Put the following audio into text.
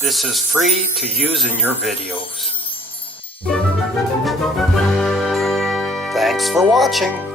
This is free to use in your videos. Thanks for watching.